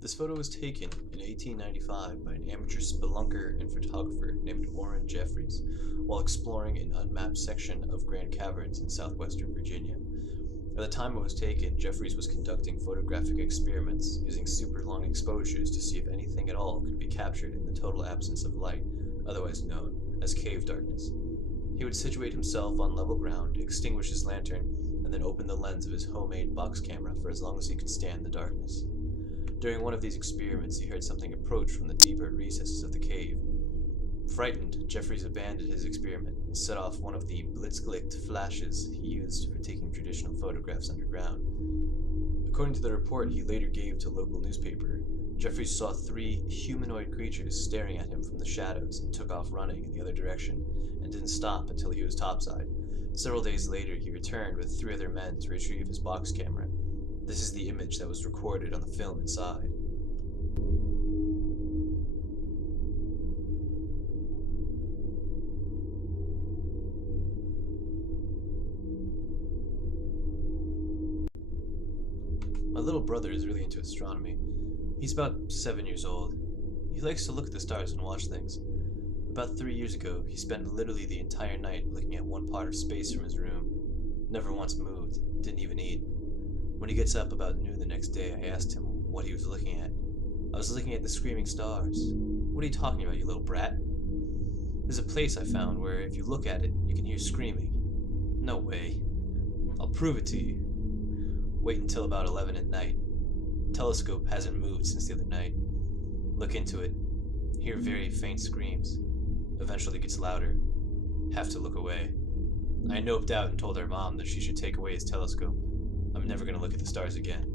This photo was taken in 1895 by an amateur spelunker and photographer named Orrin Jeffries while exploring an unmapped section of Grand Caverns in southwestern Virginia. At the time it was taken, Jeffries was conducting photographic experiments using super long exposures to see if anything at all could be captured in the total absence of light, otherwise known as cave darkness. He would situate himself on level ground, extinguish his lantern, and then open the lens of his homemade box camera for as long as he could stand the darkness. During one of these experiments, he heard something approach from the deeper recesses of the cave. Frightened, Jeffries abandoned his experiment and set off one of the blitzlicht flashes he used for taking traditional photographs underground. According to the report he later gave to a local newspaper, Jeffries saw 3 humanoid creatures staring at him from the shadows and took off running in the other direction and didn't stop until he was topside. Several days later, he returned with 3 other men to retrieve his box camera. This is the image that was recorded on the film inside. My little brother is really into astronomy. He's about 7 years old. He likes to look at the stars and watch things. About 3 years ago, he spent literally the entire night looking at one part of space from his room. Never once moved, didn't even eat. When he gets up about noon the next day, I asked him what he was looking at. I was looking at the screaming stars. What are you talking about, you little brat? There's a place I found where if you look at it, you can hear screaming. No way. I'll prove it to you. Wait until about 11 at night. Telescope hasn't moved since the other night. Look into it. Hear very faint screams. Eventually it gets louder. Have to look away. I noped out and told our mom that she should take away his telescope. I'm never going to look at the stars again.